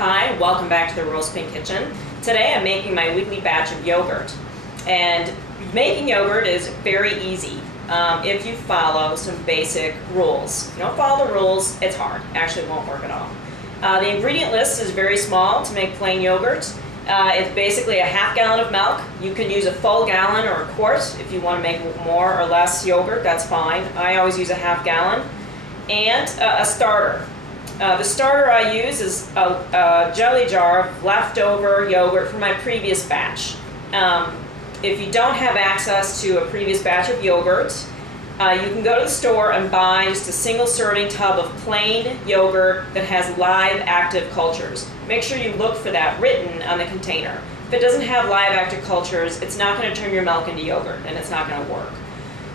Hi, welcome back to the Roast Pink Kitchen. Today I'm making my weekly batch of yogurt. And making yogurt is very easy if you follow some basic rules. If you don't follow the rules, it's hard. Actually, it won't work at all. The ingredient list is very small to make plain yogurt. It's basically a half gallon of milk. You can use a full gallon or a quart if you want to make more or less yogurt, that's fine. I always use a half gallon. And a starter. The starter I use is a jelly jar of leftover yogurt from my previous batch. If you don't have access to a previous batch of yogurt, you can go to the store and buy just a single serving tub of plain yogurt that has live active cultures. Make sure you look for that written on the container. If it doesn't have live active cultures, it's not going to turn your milk into yogurt and it's not going to work.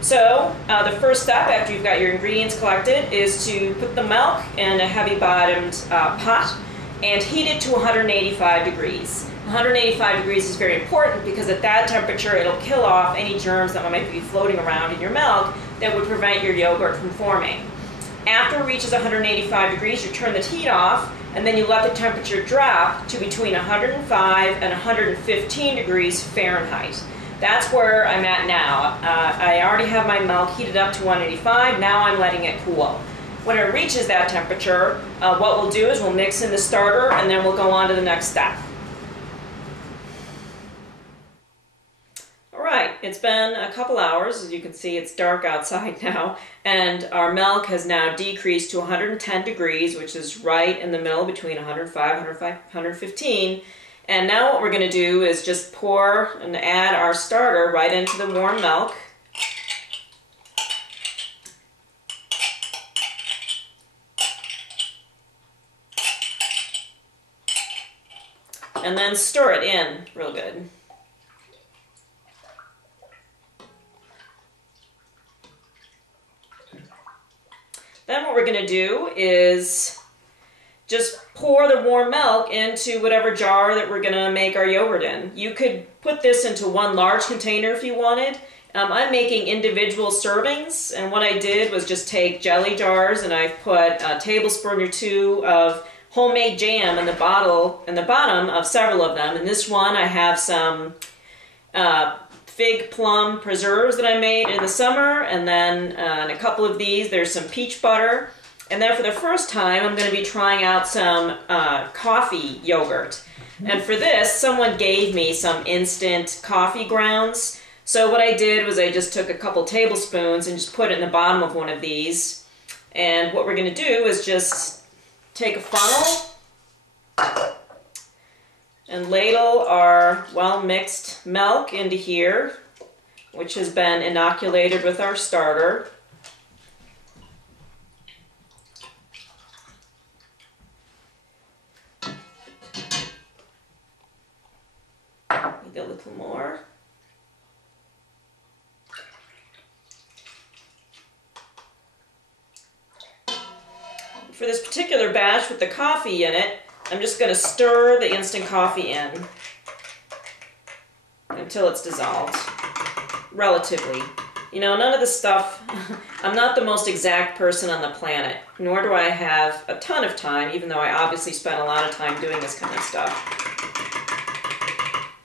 So the first step after you've got your ingredients collected is to put the milk in a heavy bottomed pot and heat it to 185 degrees. 185 degrees is very important because at that temperature it'll kill off any germs that might be floating around in your milk that would prevent your yogurt from forming. After it reaches 185 degrees, you turn the heat off and then you let the temperature drop to between 105 and 115 degrees Fahrenheit. That's where I'm at now. I already have my milk heated up to 185. Now I'm letting it cool. When it reaches that temperature, what we'll do is we'll mix in the starter and then we'll go on to the next step. Alright, it's been a couple hours. As you can see, it's dark outside now, and our milk has now decreased to 110 degrees, which is right in the middle between 105 and 115. And now what we're going to do is just pour and add our starter right into the warm milk. And then stir it in real good. Then what we're going to do is just pour the warm milk into whatever jar that we're going to make our yogurt in. You could put this into one large container if you wanted. I'm making individual servings, and what I did was just take jelly jars and I put a tablespoon or two of homemade jam in the bottom of several of them. In this one I have some fig plum preserves that I made in the summer, and then in a couple of these there's some peach butter. And then for the first time, I'm going to be trying out some coffee yogurt. And for this, someone gave me some instant coffee grounds. So what I did was I just took a couple tablespoons and just put it in the bottom of one of these. And what we're going to do is just take a funnel and ladle our well-mixed milk into here, which has been inoculated with our starter. Maybe a little more. For this particular batch with the coffee in it, I'm just going to stir the instant coffee in until it's dissolved, relatively. You know, none of this stuff, I'm not the most exact person on the planet, nor do I have a ton of time, even though I obviously spent a lot of time doing this kind of stuff.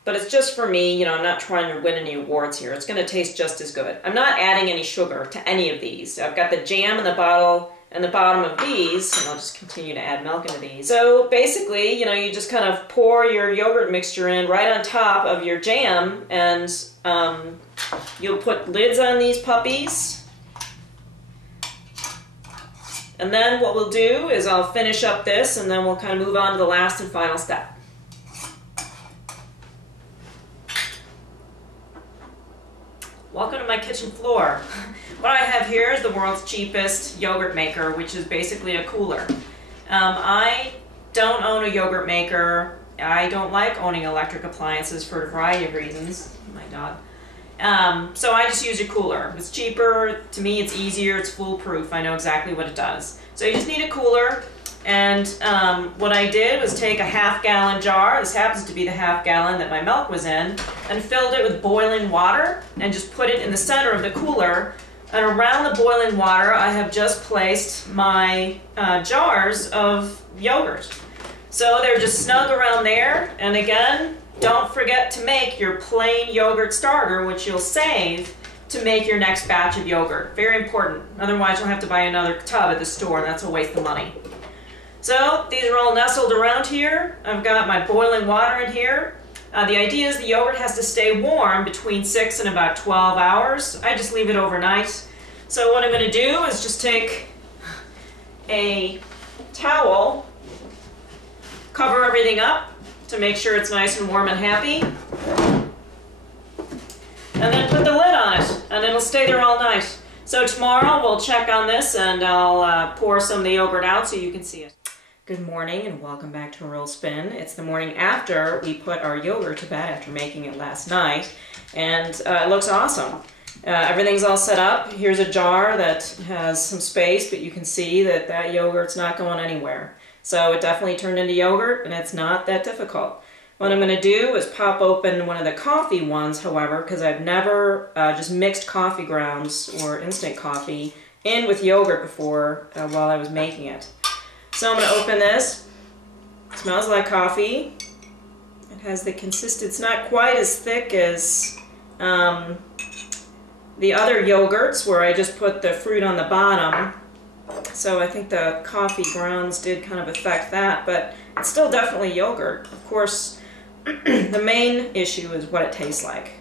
But it's just for me, you know, I'm not trying to win any awards here. It's going to taste just as good. I'm not adding any sugar to any of these. I've got the jam in the bottle and the bottom of these, and I'll just continue to add milk into these. So basically, you know, you just kind of pour your yogurt mixture in right on top of your jam, and you'll put lids on these puppies. And then what we'll do is I'll finish up this, and then we'll kind of move on to the last and final step. Welcome to my kitchen floor. What I have here is the world's cheapest yogurt maker, which is basically a cooler. I don't own a yogurt maker. I don't like owning electric appliances for a variety of reasons. My dog. So I just use a cooler. It's cheaper. To me, it's easier. It's foolproof. I know exactly what it does. So you just need a cooler. And what I did was take a half-gallon jar, this happens to be the half-gallon that my milk was in, and filled it with boiling water and just put it in the center of the cooler. And around the boiling water I have just placed my jars of yogurt. So they're just snug around there. And again, don't forget to make your plain yogurt starter, which you'll save to make your next batch of yogurt. Very important. Otherwise, you'll have to buy another tub at the store, and that's a waste of money. So these are all nestled around here. I've got my boiling water in here. The idea is the yogurt has to stay warm between 6 and about 12 hours. I just leave it overnight. So what I'm going to do is just take a towel, cover everything up to make sure it's nice and warm and happy, and then put the lid on it, and it'll stay there all night. So tomorrow we'll check on this, and I'll pour some of the yogurt out so you can see it. Good morning and welcome back to Rural Spin. It's the morning after we put our yogurt to bed after making it last night, and it looks awesome. Everything's all set up. Here's a jar that has some space, but you can see that that yogurt's not going anywhere. So it definitely turned into yogurt, and it's not that difficult. What I'm going to do is pop open one of the coffee ones, however, because I've never just mixed coffee grounds or instant coffee in with yogurt before while I was making it. So I'm going to open this. It smells like coffee. It has the consistency. It's not quite as thick as the other yogurts where I just put the fruit on the bottom. So I think the coffee grounds did kind of affect that, but it's still definitely yogurt. Of course, the main issue is what it tastes like.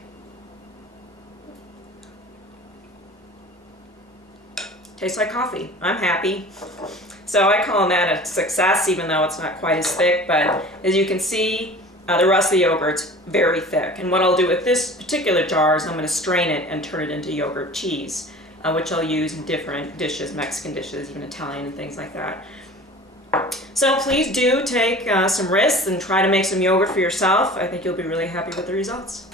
Tastes like coffee. I'm happy. So I call that a success, even though it's not quite as thick, but as you can see, the rest of the yogurt's very thick. And what I'll do with this particular jar is I'm going to strain it and turn it into yogurt cheese, which I'll use in different dishes, Mexican dishes, even Italian and things like that. So please do take some risks and try to make some yogurt for yourself. I think you'll be really happy with the results.